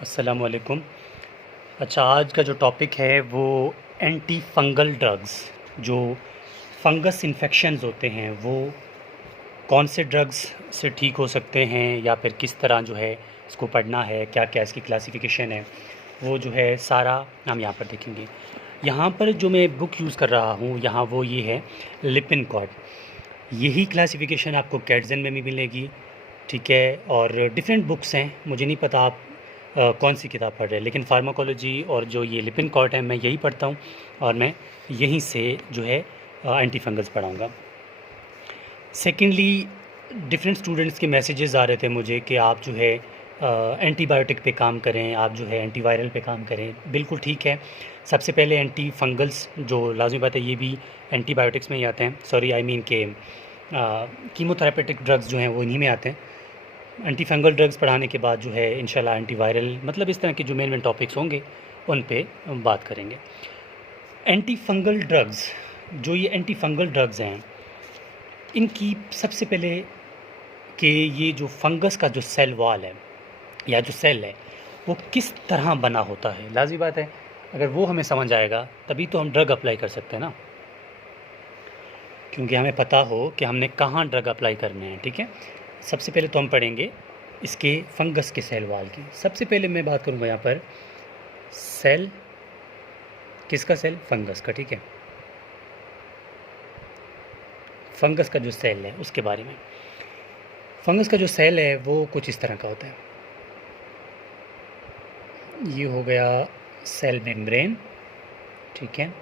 अस्सलाम वालेकुम। अच्छा, आज का जो टॉपिक है वो एंटी फंगल ड्रग्स, जो फंगस इन्फेक्शंस होते हैं वो कौन से ड्रग्स से ठीक हो सकते हैं या फिर किस तरह जो है इसको पढ़ना है, क्या क्या इसकी क्लासिफिकेशन है, वो जो है सारा हम यहाँ पर देखेंगे। यहाँ पर जो मैं बुक यूज़ कर रहा हूँ यहाँ वो ये है लिपिनकॉर्ड। यही क्लासिफिकेशन आपको कैटजन में भी मिलेगी, ठीक है। और डिफरेंट बुक्स हैं, मुझे नहीं पता आप कौन सी किताब पढ़ रहे हैं, लेकिन फार्माकोलॉजी और जो ये लिपिनकॉर्ड है मैं यही पढ़ता हूँ और मैं यहीं से जो है एंटी फंगल्स पढ़ाऊँगा। सेकेंडली, डिफरेंट स्टूडेंट्स के मैसेजेस आ रहे थे मुझे कि आप जो है एंटीबायोटिक पे काम करें, आप जो है एंटीवायरल पे काम करें। बिल्कुल ठीक है। सबसे पहले एंटी फंगल्स जो लाजमी बात है ये भी एंटीबायोटिक्स में ही आते हैं, सॉरी आई मीन के कीमोथेरेपेटिक ड्रग्स जो हैं वो इन्हीं में आते हैं। एंटी फंगल ड्रग्स पढ़ाने के बाद जो है इंशाल्लाह एंटीवायरल, मतलब इस तरह के जो मेन टॉपिक्स होंगे उन पे बात करेंगे। एंटी फंगल ड्रग्स, जो ये एंटी फंगल ड्रग्स हैं, इनकी सबसे पहले कि ये जो फंगस का जो सेल वॉल है या जो सेल है वो किस तरह बना होता है, लाज़मी बात है अगर वो हमें समझ आएगा तभी तो हम ड्रग अप्लाई कर सकते हैं ना, क्योंकि हमें पता हो कि हमने कहाँ ड्रग अप्लाई करने हैं। ठीक है, सबसे पहले तो हम पढ़ेंगे इसके फंगस के सेल वॉल की। सबसे पहले मैं बात करूँगा यहाँ पर सेल, किसका सेल? फंगस का। ठीक है, फंगस का जो सेल है उसके बारे में। फंगस का जो सेल है वो कुछ इस तरह का होता है। ये हो गया सेल मेम्ब्रेन, ठीक है।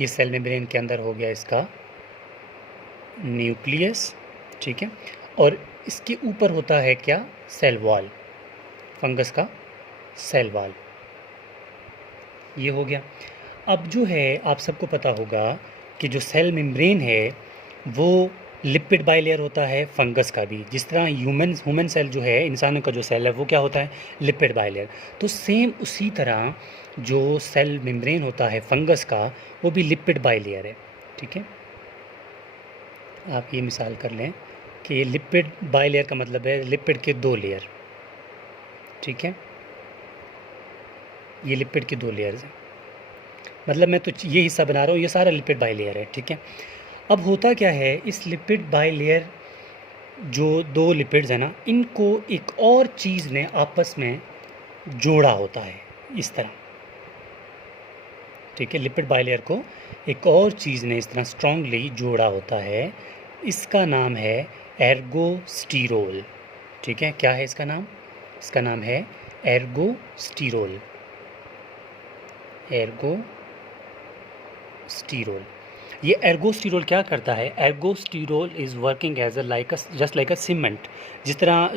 ये सेल मेम्ब्रेन के अंदर हो गया इसका न्यूक्लियस, ठीक है। और इसके ऊपर होता है क्या? सेल वॉल, फंगस का सेल वॉल, ये हो गया। अब जो है आप सबको पता होगा कि जो सेल मेम्ब्रेन है वो लिपिड बाइलेयर होता है, फंगस का भी। जिस तरह ह्यूमन सेल जो है, इंसानों का जो सेल है वो क्या होता है? Lipid bilayer. तो सेम उसी तरह जो सेल मेम्ब्रेन होता है फंगस का वो भी लिपिड बाइलेयर है, ठीक है। आप ये मिसाल कर लें कि ये लिपिड बाइलेयर का मतलब है लिपिड के दो लेयर, ठीक है। ये लिपिड के दो लेयर्स हैं, मतलब मैं तो ये हिस्सा बना रहा हूँ, ये सारा लिपिड बाइलेयर है, ठीक है। अब होता क्या है, इस लिपिड बाइलेयर जो दो लिपिड्स हैं ना, इनको एक और चीज़ ने आपस में जोड़ा होता है इस तरह, ठीक है। लिपिड बाइलेयर को एक और चीज़ ने इस तरह स्ट्रांगली जोड़ा होता है, इसका नाम है एर्गोस्टीरोल, ठीक है। क्या है इसका नाम? इसका नाम है एर्गोस्टीरोल, एर्गोस्टीरोल। ये एर्गोस्टीरोल क्या करता है? Ergosterol is working as a like just like a cement. जिस तरह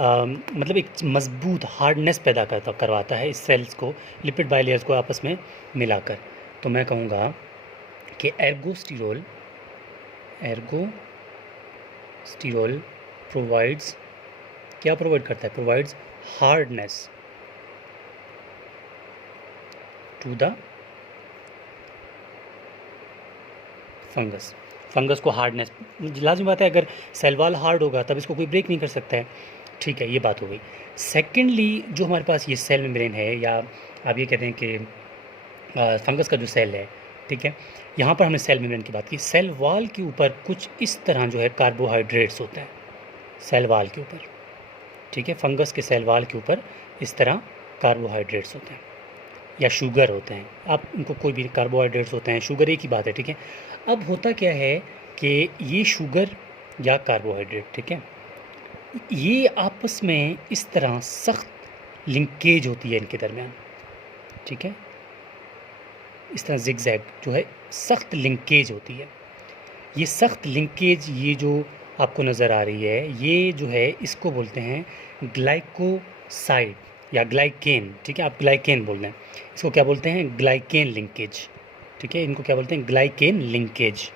मतलब एक मजबूत हार्डनेस पैदा करवाता है इस सेल्स को, लिपिड बाइलेयर्स को आपस में मिलाकर। तो मैं कहूँगा कि एर्गोस्टीरोल प्रोवाइड्स, क्या प्रोवाइड करता है? Provides hardness to the fungus को हार्डनेस, लाजमी बात है अगर सेल वॉल हार्ड होगा तब इसको कोई ब्रेक नहीं कर सकता है, ठीक है। ये बात हो गई। सेकेंडली, जो हमारे पास ये सेल मेम्ब्रेन है, या आप ये कहते हैं कि फंगस का जो सेल है, ठीक है, यहाँ पर हमने सेल मेम्ब्रेन की बात की। सेल वॉल के ऊपर कुछ इस तरह जो है कार्बोहाइड्रेट्स होते हैं सेल वॉल के ऊपर, ठीक है। फंगस के सेल वॉल के ऊपर इस तरह कार्बोहाइड्रेट्स होते हैं या शुगर होते हैं, आप इनको कोई भी, कार्बोहाइड्रेट्स होते हैं, शुगर, एक ही बात है, ठीक है। अब होता क्या है कि ये शुगर या कार्बोहाइड्रेट, ठीक है, ये आपस में इस तरह सख्त लिंकेज होती है इनके दरमियान, ठीक है। इस तरह जिगजैग जो है सख्त लिंकेज होती है। ये सख्त लिंकेज, ये जो आपको नज़र आ रही है, ये जो है इसको बोलते हैं ग्लाइकोसाइड या ग्लाइकेन, ठीक है। आप ग्लाइकेन बोल रहे हैं, इसको क्या बोलते हैं? ग्लाइकेन लिंकेज, ठीक है। इनको क्या बोलते हैं? Glycan linkage.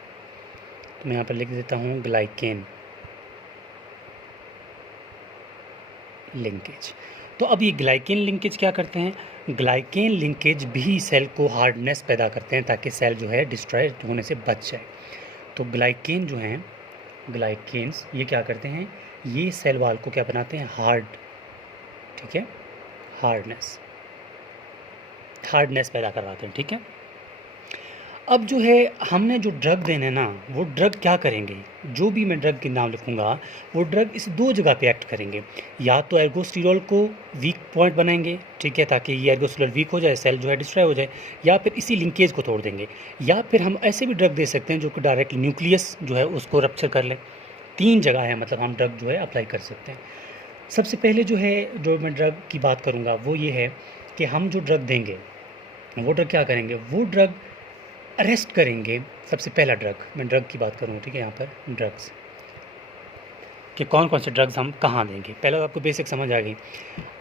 तो मैं यहाँ पर लिख देता हूँ ग्लाइकेन लिंकेज। तो अब ये ग्लाइकेन लिंकेज क्या करते हैं? ग्लाइकेन लिंकेज भी सेल को हार्डनेस पैदा करते हैं ताकि सेल जो है डिस्ट्रॉय होने से बच जाए। तो ग्लाइकेन जो हैं, ग्लाइकेन्स, ये क्या करते हैं? ये सेल वॉल को क्या बनाते हैं? हार्ड, ठीक है, हार्डनेस पैदा करवाते हैं, ठीक है। अब जो है हमने जो ड्रग देना है ना, वो ड्रग क्या करेंगे, जो भी मैं ड्रग के नाम लिखूंगा वो ड्रग इस दो जगह पे एक्ट करेंगे। या तो एर्गोस्टिरोल को वीक पॉइंट बनाएंगे, ठीक है, ताकि ये एर्गोस्टिरोल वीक हो जाए, सेल जो है डिस्ट्रॉय हो जाए, या फिर इसी लिंकेज को तोड़ देंगे। या फिर हम ऐसे भी ड्रग दे सकते हैं जो कि डायरेक्ट न्यूक्लियस जो है उसको रप्चर कर ले। 3 जगह है मतलब हम ड्रग जो है अप्लाई कर सकते हैं। सबसे पहले जो है जो मैं ड्रग की बात करूँगा वो ये है कि हम जो ड्रग देंगे वो ड्रग क्या करेंगे, वो ड्रग अरेस्ट करेंगे। सबसे पहला ड्रग, मैं ड्रग की बात करूँ, ठीक है, यहाँ पर ड्रग्स कि कौन कौन से ड्रग्स हम कहाँ देंगे, पहले तो आपको बेसिक समझ आ गई।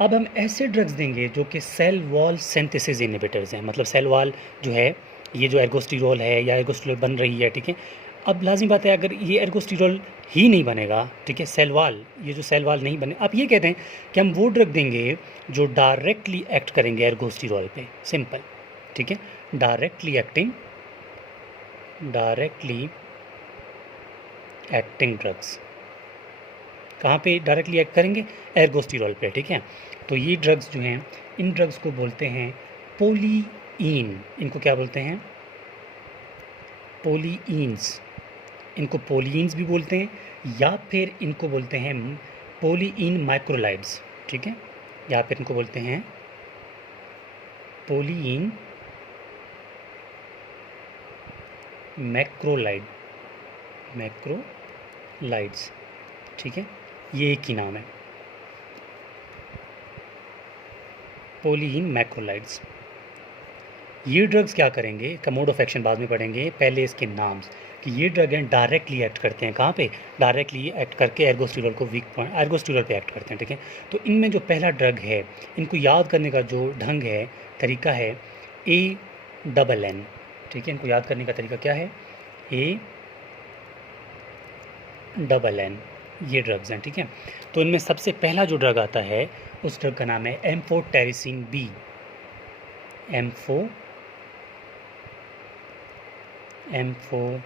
अब हम ऐसे ड्रग्स देंगे जो कि सेल वॉल सिंथेसिस इनहिबिटर्स हैं, मतलब सेल वॉल जो है, ये जो एर्गोस्टिरोल है या एर्गोस्टिरोल बन रही है, ठीक है। अब लाजमी बात है अगर ये एर्गोस्टिरोल ही नहीं बनेगा, ठीक है, सेल वॉल, ये जो सेल वॉल नहीं बने, आप ये कहते हैं कि हम वो ड्रग देंगे जो डायरेक्टली एक्ट करेंगे एर्गोस्टिरोल पे, सिंपल, ठीक है। डायरेक्टली एक्टिंग ड्रग्स कहाँ पे डायरेक्टली एक्ट करेंगे, एर्गोस्टिरोल पे, ठीक है। तो ये ड्रग्स जो हैं, इन ड्रग्स को बोलते हैं पोलीईन। इनको क्या बोलते हैं, पोलीईन्स। इनको पोलीईन्स भी बोलते हैं या फिर इनको बोलते हैं पोलीईन मैक्रोलाइड्स, ठीक है, या फिर इनको बोलते हैं पोलीईन मैक्रोलाइड्स, ठीक है, ये एक ही नाम है, पोलीईन मैक्रोलाइड्स। ये ड्रग्स क्या करेंगे, इसका मोड ऑफ एक्शन बाद में पढ़ेंगे, पहले इसके नाम कि ये ड्रग हैं डायरेक्टली एक्ट करते हैं, कहाँ पे, डायरेक्टली एक्ट करके एर्गोस्टिरोल को वीक पॉइंट एर्गोस्टिरोल पे एक्ट करते हैं, ठीक है। तो इनमें जो पहला ड्रग है, इनको याद करने का जो ढंग है, तरीका है ANN, ठीक है। इनको याद करने का तरीका क्या है, ANN, ये ड्रग्स हैं, ठीक है। तो इनमें सबसे पहला जो ड्रग आता है उस ड्रग का नाम है एम्फोटेरिसिन बी, एम्फोटेरिसिन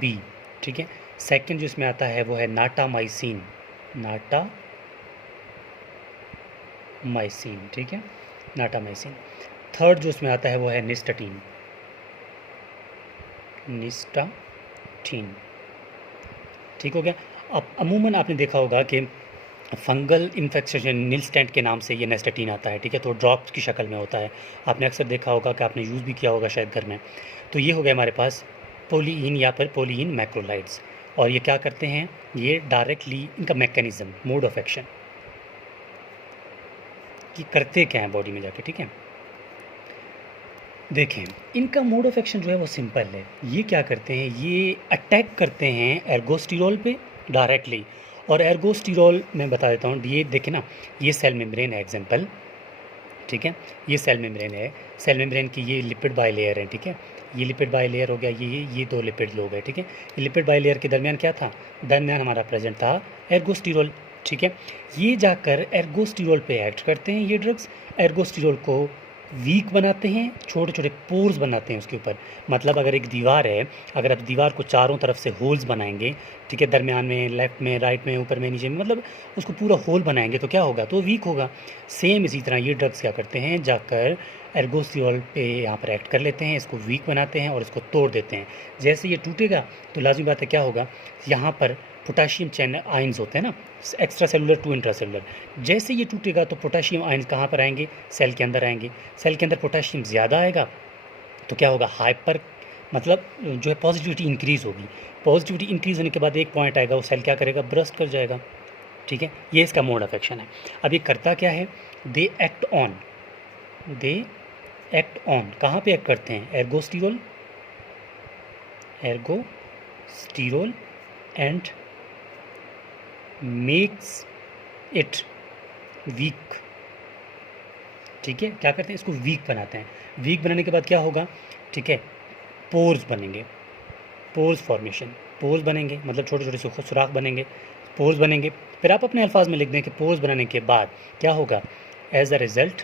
बी, ठीक है। सेकंड जो इसमें आता है वो है नाटामाइसिन, ठीक है, नाटामाइसिन। थर्ड जो इसमें आता है वो है निस्टाटीन, ठीक हो गया। अब अमूमन आपने देखा होगा कि फंगल इन्फेक्शन निलस्टेंट के नाम से ये नेस्टाटीन आता है, ठीक है, तो ड्रॉप्स की शक्ल में होता है, आपने अक्सर देखा होगा कि आपने यूज़ भी किया होगा शायद घर में। तो ये हो गया हमारे पास पोलीईन या फिर पोलीईन मैक्रोलाइड्स। और ये क्या करते हैं, ये डायरेक्टली इनका मैकेनिज़्म, मोड ऑफ एक्शन कि करते क्या हैं बॉडी में जाके, ठीक है। देखें इनका मोड ऑफ एक्शन जो है वो सिंपल है। ये क्या करते हैं, ये अटैक करते हैं एर्गोस्टिरोल पे डायरेक्टली। और एर्गोस्टिरोल मैं बता देता हूँ, ये देखें ना, ये सेल मेम्ब्रेन है एग्जांपल, ठीक है, ये सेल मेम्ब्रेन है, सेल मेम्ब्रेन की ये लिपिड बाई लेयर है, ठीक है, ये लिपिड बाई लेयर हो गया, ये 2 लिपिड लोग हैं, ठीक है। ये लिपिड बाई लेयर के दरमियान क्या था, दरमियान हमारा प्रेजेंट था एर्गोस्टिरोल, ठीक है। ये जाकर एर्गोस्टिरोल पे एक्ट करते हैं, ये ड्रग्स एर्गोस्टिरोल को वीक बनाते हैं, छोटे छोटे पोर्स बनाते हैं उसके ऊपर। मतलब अगर एक दीवार है, अगर आप दीवार को चारों तरफ से होल्स बनाएंगे, ठीक है, दरमियान में, लेफ्ट में, राइट में, ऊपर में, नीचे में, मतलब उसको पूरा होल बनाएंगे तो क्या होगा, तो वीक होगा। सेम इसी तरह ये ड्रग्स क्या करते हैं, जाकर एर्गोस्टिरोल पे यहाँ पर एक्ट कर लेते हैं, इसको वीक बनाते हैं और इसको तोड़ देते हैं। जैसे ये टूटेगा तो लाजमी बात है क्या होगा, यहाँ पर पोटाशियम चैनल आयंस होते हैं ना, extracellular to intracellular, जैसे ये टूटेगा तो पोटाशियम आयंस कहाँ पर आएंगे, सेल के अंदर आएंगे। सेल के अंदर पोटाशियम ज़्यादा आएगा तो क्या होगा, हाइपर, मतलब जो है पॉजिटिविटी इंक्रीज़ होगी। पॉजिटिविटी इंक्रीज़ होने के बाद एक पॉइंट आएगा, वो सेल क्या करेगा, ब्रस्ट कर जाएगा, ठीक है। ये इसका मोड ऑफ एक्शन है। अब ये करता क्या है, दे एक्ट ऑन कहाँ पे एक्ट करते हैं, एर्गोस्टिरोल एंड मेक्स इट वीक, ठीक है। क्या करते हैं, इसको वीक बनाते हैं। वीक बनाने के बाद क्या होगा, ठीक है, पोर्स बनेंगे, पोर्स फॉर्मेशन, पोर्स बनेंगे मतलब छोटे छोटे सुराख बनेंगे, पोर्स बनेंगे। फिर आप अपने अल्फाज में लिख दें कि पोर्स बनाने के बाद क्या होगा, एज अ रिजल्ट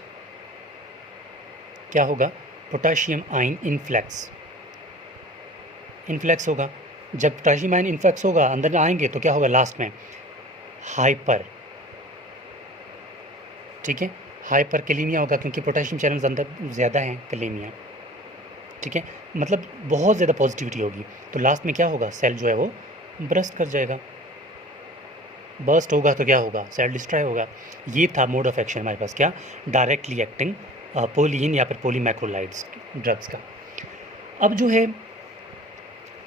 क्या होगा, पोटाशियम आयन इन्फ्लेक्स होगा। जब पोटाशियम आयन इन्फ्लेक्स होगा, अंदर आएंगे तो क्या होगा, लास्ट में हाइपर, ठीक है, हाइपर कैलीमिया होगा क्योंकि पोटेशियम चैनल्स अंदर ज़्यादा हैं कैलीमिया, ठीक है, मतलब बहुत ज़्यादा पॉजिटिविटी होगी, तो लास्ट में क्या होगा, सेल जो है वो ब्रस्ट कर जाएगा, बर्स्ट होगा तो क्या होगा, सेल डिस्ट्रॉय होगा। ये था मोड ऑफ एक्शन हमारे पास, क्या, डायरेक्टली एक्टिंग पोलिन या फिर पोलीमैक्रोलाइड्स ड्रग्स का। अब जो है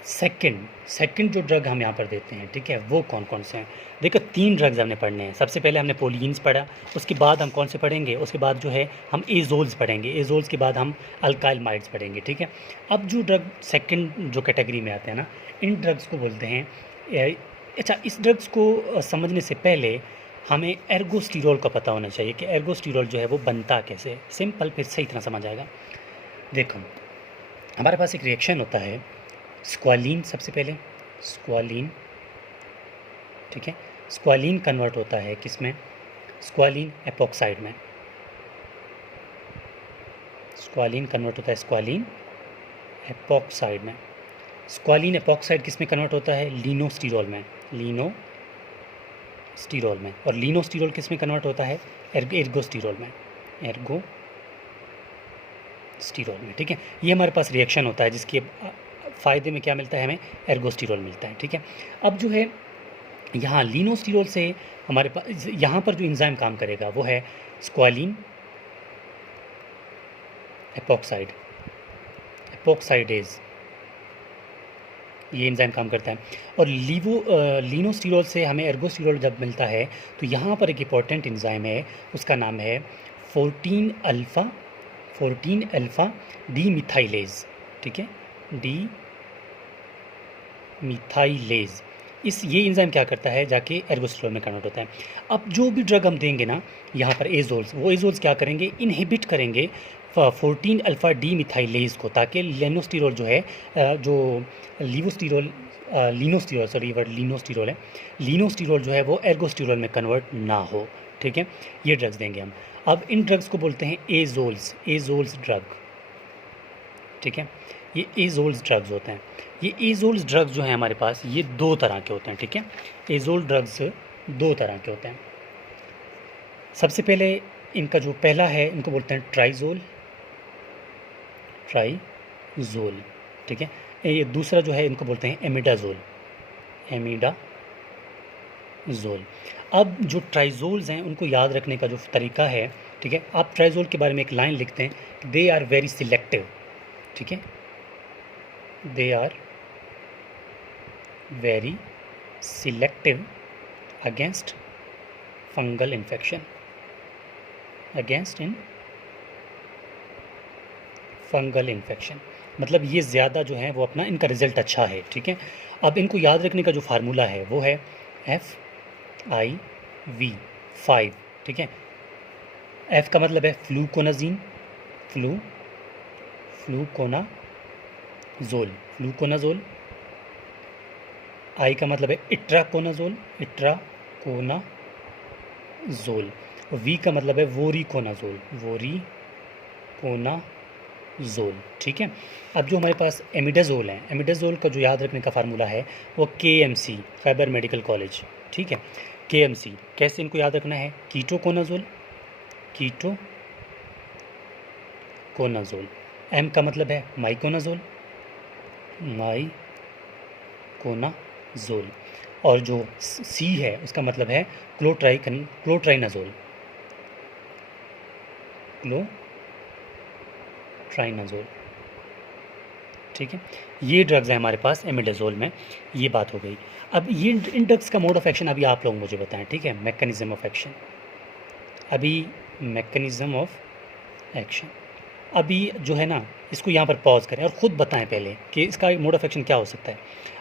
सेकंड जो ड्रग हम यहाँ पर देते हैं, ठीक है, वो कौन कौन से हैं। देखो 3 ड्रग्स हमने पढ़ने हैं। सबसे पहले हमने पोलिन्स पढ़ा, उसके बाद हम कौन से पढ़ेंगे, उसके बाद जो है हम एजोल्स पढ़ेंगे, एजोल्स के बाद हम अल्काइल माइड्स पढ़ेंगे, ठीक है। अब जो ड्रग सेकंड जो कैटेगरी में आते हैं ना, इन ड्रग्स को बोलते हैं अच्छा, इस ड्रग्स को समझने से पहले हमें एर्गोस्टिरोल का पता होना चाहिए कि एर्गोस्टिरोल जो है वो बनता कैसे है। सिंपल, फिर सही तरह समझ आएगा। देखो हमारे पास एक रिएक्शन होता है स्क्वालीन, सबसे पहले स्क्वालीन, ठीक है, स्क्वालीन कन्वर्ट होता है किसमें, स्क्वालीन एपॉक्साइड में, स्क्वालीन कन्वर्ट होता है स्क्वालीन एपॉक्साइड में। स्क्वालीन एपॉक्साइड किस में कन्वर्ट होता है, लीनोस्टिरोल में, लीनोस्टिरोल में। और लीनोस्टिरोल किस में कन्वर्ट होता है, एर्गोस्टिरोल में, एर्गोस्टिरोल में, ठीक है। ये हमारे पास रिएक्शन होता है जिसके फ़ायदे में क्या मिलता है, हमें एर्गोस्टिरोल मिलता है, ठीक है। अब जो है यहाँ लीनोस्टिरोल से हमारे पास यहाँ पर जो एंजाइम काम करेगा वो है स्क्वालीन एपॉक्साइड, एपॉक्साइडेज, ये एंजाइम काम करता है। और लीनोस्टिरोल से हमें एर्गोस्टिरोल जब मिलता है तो यहाँ पर एक इंपॉर्टेंट एंजाइम है, उसका नाम है 14 अल्फ़ा डी मिथाइलेज, ठीक है, डी मिथाइलेज। ये एंजाइम क्या करता है, जाके एर्गोस्टिरोल में कन्वर्ट होता है। अब जो भी ड्रग हम देंगे ना यहाँ पर एजोल्स, वो एजोल्स क्या करेंगे, इनहिबिट करेंगे 14 अल्फ़ा डी मिथाइलेज को, ताकि लेनोस्टिरोल जो है जो लीनोस्टिरोल है, लीनोस्टिरोल जो है वो एर्गोस्टिरोल में कन्वर्ट ना हो, ठीक है। ये ड्रग्स देंगे हम। अब इन ड्रग्स को बोलते हैं एजोल्स ड्रग, ठीक है, ये एजोल्स ड्रग्स होते हैं। ये एजोल्स ड्रग्स जो हैं हमारे पास, ये 2 तरह के होते हैं, ठीक है। एजोल ड्रग्स 2 तरह के होते हैं। सबसे पहले इनका जो पहला है, इनको बोलते हैं ट्राइजोल, ठीक है। ये दूसरा जो है इनको बोलते हैं एमिडाजोल। अब जो ट्राइजोल्स हैं उनको याद रखने का जो तरीका है, ठीक है, आप ट्राइजोल के बारे में एक लाइन लिखते हैं, दे आर वेरी सिलेक्टिव, ठीक है, they are very selective against fungal infection, fungal infection, मतलब ये ज़्यादा जो है वो अपना इनका रिज़ल्ट अच्छा है, ठीक है। अब इनको याद रखने का जो फार्मूला है वो है FIV5, ठीक है। F का मतलब है फ्लूकोनाजीन, फ्लूकोनाजोल। I का मतलब है इट्राकोनाजोल, V का मतलब है वोरिकोनाजोल, ठीक है। अब जो हमारे पास एमिडाजोल है, एमिडाजोल का जो याद रखने का फार्मूला है वो KMC, खैबर मेडिकल कॉलेज, ठीक है, KMC। कैसे इनको याद रखना है, कीटोकोनाजोल, M का मतलब है माइकोनाजोल, और जो C है उसका मतलब है क्लोट्राइनाजोल, ठीक है। ये ड्रग्स हैं हमारे पास एमिडाजोल में, ये बात हो गई। अब ये इन ड्रग्स का मोड ऑफ एक्शन अभी आप लोग मुझे बताएं, ठीक है, मैकेनिज्म ऑफ एक्शन, अभी जो है ना, इसको यहाँ पर पॉज करें और ख़ुद बताएं पहले कि इसका मोड ऑफ एक्शन क्या हो सकता है।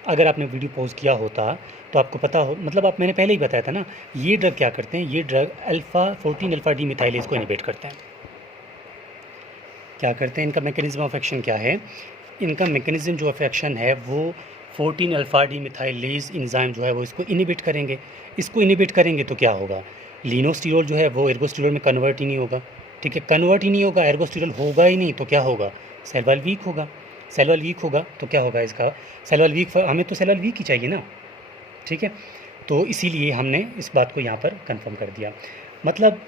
अगर आपने वीडियो पॉज किया होता तो आपको पता हो, मतलब मैंने पहले ही बताया था ना, ये ड्रग क्या करते हैं, ये ड्रग 14 अल्फ़ा डी मिथाइलेज को इनहिबिट करते हैं। क्या करते हैं, इनका मैकेनिज्म ऑफ एक्शन क्या है, इनका मैकेनिज्म जो ऑफ एक्शन है वो 14 अल्फ़ा डी मिथाइलेज एंजाइम जो है वो इसको इनहिबिट करेंगे। इसको इनहिबिट करेंगे तो क्या होगा, लीनोस्टिरोल जो है वो एर्गोस्टिरोल में कन्वर्ट ही नहीं होगा, ठीक है, कन्वर्ट ही नहीं होगा, एर्गोस्टिरोल होगा ही नहीं, तो क्या होगा, सेल वॉल वीक होगा। सेल वॉल वीक होगा तो क्या होगा, इसका सेल वॉल वीक, हमें तो सेल वॉल वीक ही चाहिए ना, ठीक है। तो इसीलिए हमने इस बात को यहाँ पर कंफर्म कर दिया। मतलब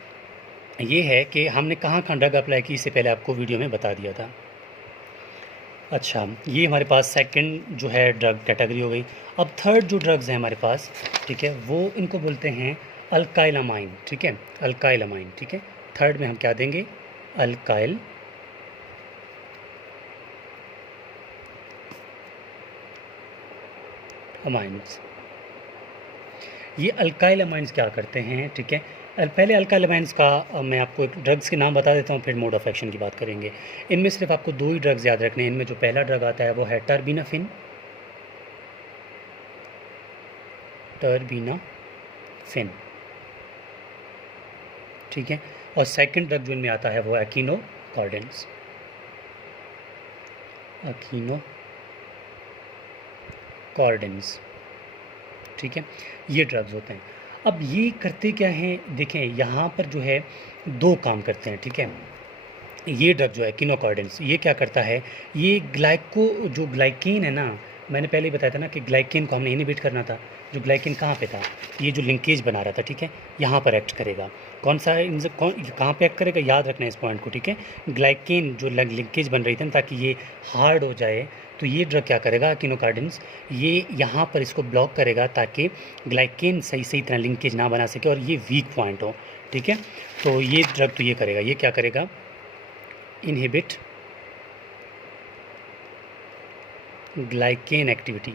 ये है कि हमने कहाँ कहाँ ड्रग अप्लाई की, इससे पहले आपको वीडियो में बता दिया था। अच्छा, ये हमारे पास सेकंड जो है ड्रग कैटेगरी हो गई। अब थर्ड जो ड्रग्स हैं हमारे पास, ठीक है, वो इनको बोलते हैं अल्काइलामाइन, ठीक है, अल्काइलामाइन, ठीक है। थर्ड में हम क्या देंगे, अल्काइल अमाइंस। ये अल्काइल अमाइंस क्या करते हैं, ठीक है। पहले अल्काइल अमाइंस का मैं आपको एक ड्रग्स के नाम बता देता हूँ, फिर मोड ऑफ एक्शन की बात करेंगे। इनमें सिर्फ आपको दो ही ड्रग्स याद रखने हैं। इनमें जो पहला ड्रग आता है वो है टर्बिनाफिन, टर्बिनाफिन, ठीक है। और सेकंड ड्रग जो इनमें आता है वो एकिनोकॉर्डेंस, एकिनोकॉर्डेंस, ठीक है। ये ड्रग्स होते हैं। अब ये करते क्या हैं, देखें यहाँ पर जो है दो काम करते हैं, ठीक है। ये ड्रग जो है किनोकॉर्डेंस, ये क्या करता है, ये जो ग्लाइकेन है ना, मैंने पहले ही बताया था ना कि ग्लाइकेन को हमने इनहिबिट करना था। जो ग्लाइकेन कहाँ पे था, ये जो लिंकेज बना रहा था, ठीक है, यहाँ पर एक्ट करेगा। कौन कहाँ पे एक्ट करेगा, याद रखना है इस पॉइंट को, ठीक है। ग्लाइकेन जो लिंकेज बन रही थी ना, ताकि ये हार्ड हो जाए, तो ये ड्रग क्या करेगा, किनोकॉर्डेंस, ये यहाँ पर इसको ब्लॉक करेगा ताकि ग्लाइकेन सही तरह लिंकेज ना बना सके और ये वीक पॉइंट हो, ठीक है। तो ये ड्रग तो ये करेगा, ये क्या करेगा, inhibit glycan activity.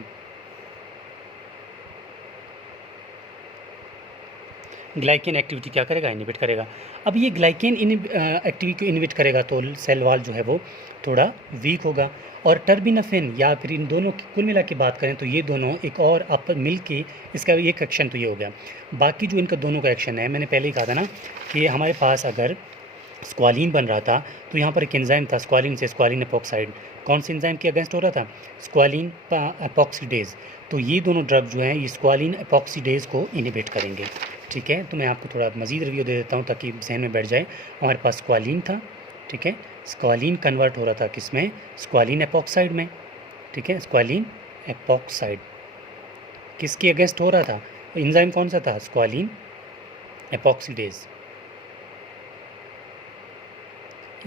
Glycan activity क्या करेगा, इनहिबिट करेगा। अब ये ग्लाइकेन एक्टिविटी को इनहिबिट करेगा तो सेल वॉल जो है वो थोड़ा वीक होगा। और टर्बिनाफिन या फिर इन दोनों की कुल मिला के बात करें तो ये दोनों एक और आप मिल के, इसका एक एक्शन तो ये हो गया। बाकी जो इनका दोनों का एक्शन है, मैंने पहले ही कहा था ना कि हमारे पास अगर स्क्वालिन बन रहा था तो यहाँ पर एक एंजाइम था स्क्वालिन से स्क्वालिन एपॉक्साइड। कौन से एंजाइम के अगेंस्ट हो रहा था, स्क्वालिन एपॉक्सीडेज। तो ये दोनों ड्रग जो हैं ये स्क्वालिन एपॉक्सीडेज को इनहिबिट करेंगे, ठीक है। तो मैं आपको थोड़ा मज़ीद रिव्यू दे देता हूँ ताकि जहन में बैठ जाए। हमारे पास स्क्वालिन था, ठीक है, स्क्वालिन कन्वर्ट हो रहा था किस में, स्क्वालिन एपॉक्साइड में, ठीक है। स्क्वालिन एपॉक्साइड किसके अगेंस्ट हो रहा था, एंजाइम कौन सा था, स्क्वालिन एपॉक्सीडेज।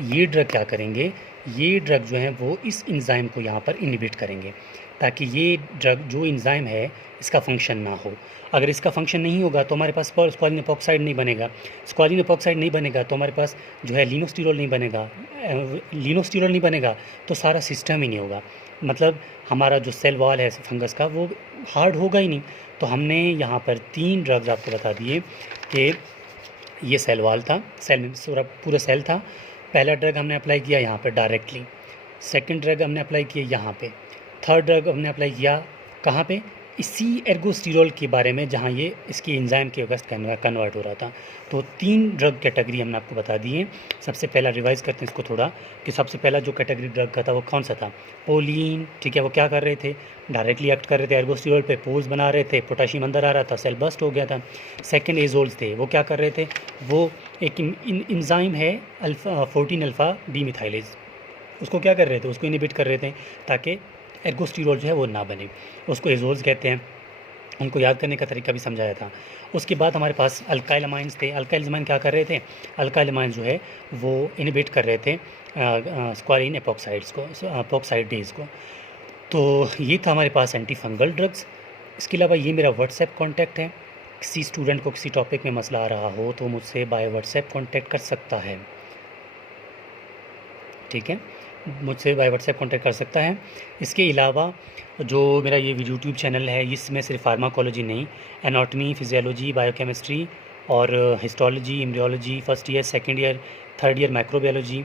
ये ड्रग क्या करेंगे, ये ड्रग जो है वो इस एंजाइम को यहाँ पर इनहिबिट करेंगे ताकि ये ड्रग जो एंजाइम है इसका फंक्शन ना हो। अगर इसका फंक्शन नहीं होगा तो हमारे पास स्क्वालिन एपॉक्साइड नहीं बनेगा। स्क्वालिन एपॉक्साइड नहीं बनेगा तो हमारे पास जो है लिनोस्टिरोल नहीं बनेगा। लिनोस्टिरोल नहीं बनेगा तो सारा सिस्टम ही नहीं होगा। मतलब हमारा जो सेल वॉल है फंगस का वो हार्ड होगा ही नहीं। तो हमने यहाँ पर 3 ड्रग्स आपको बता दिए कि ये सेल वॉल था, सेल में पूरा सेल था। पहला ड्रग हमने अप्लाई किया यहाँ पर डायरेक्टली, सेकंड ड्रग हमने अप्लाई किया यहाँ पे, थर्ड ड्रग हमने अप्लाई किया कहाँ पे, इसी एर्गोस्टिरोल के बारे में जहाँ ये इसकी एंजाइम के अगेंस्ट कन्वर्ट हो रहा था। तो 3 ड्रग कैटेगरी हमने आपको बता दी है। सबसे पहला रिवाइज़ करते हैं इसको थोड़ा कि सबसे पहला जो कैटेगरी ड्रग का था वो कौन सा था, पोलीन, ठीक है। वो क्या कर रहे थे, डायरेक्टली एक्ट कर रहे थे एर्गोस्टिरोल पे, पोज बना रहे थे, पोटाशियम अंदर आ रहा था, सेल बस्ट हो गया था। सेकेंड एजोल्स थे, वो क्या कर रहे थे, वो एक इंजाइम है अल्फा 14 अल्फा डीमिथाइलेज, उसको क्या कर रहे थे, उसको इनहिबिट कर रहे थे ताकि एर्गोस्टिरोल जो है वो ना बने, उसको एजोल्स कहते हैं। उनको याद करने का तरीका भी समझाया था। उसके बाद हमारे पास अल्काइल अमाइंस थे। अल्काइल अमाइन क्या कर रहे थे, अल्काइल अमाइन जो है वो इनहिबिट कर रहे थे स्क्वालिन एपॉक्साइड्स को, एपॉक्साइडेज को। तो ये था हमारे पास एंटी फंगल ड्रग्स। इसके अलावा ये मेरा व्हाट्सएप कॉन्टैक्ट है, किसी स्टूडेंट को किसी टॉपिक में मसला आ रहा हो तो मुझसे बाय व्हाट्सएप कॉन्टैक्ट कर सकता है, ठीक है, मुझसे बाय व्हाट्सएप कॉन्टैक्ट कर सकता है। इसके अलावा जो मेरा ये यूट्यूब चैनल है इसमें सिर्फ फार्माकोलॉजी नहीं, एनाटॉमी, फिजियोलॉजी, बायोकेमिस्ट्री और histology, embryology, first year, second year, third year microbiology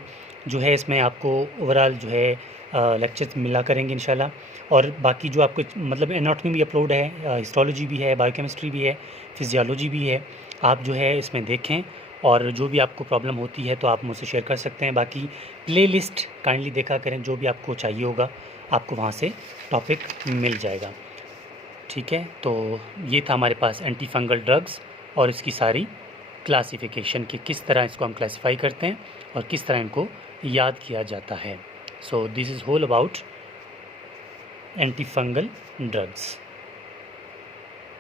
जो है इसमें आपको ओवरऑल जो है लेक्चर्स मिला करेंगे इंशाल्लाह। और बाकी जो आपको मतलब एनाटॉमी भी अपलोड है, हिस्टोलॉजी भी है, बायोकेमिस्ट्री भी है, फिजियोलॉजी भी है। आप जो है इसमें देखें और जो भी आपको प्रॉब्लम होती है तो आप मुझसे शेयर कर सकते हैं। बाकी प्लेलिस्ट काइंडली देखा करें, जो भी आपको चाहिए होगा आपको वहाँ से टॉपिक मिल जाएगा, ठीक है। तो ये था हमारे पास एंटी फंगल ड्रग्स और इसकी सारी क्लासिफिकेशन कि किस तरह इसको हम क्लासिफाई करते हैं और किस तरह इनको याद किया जाता है। So this is whole about antifungal drugs.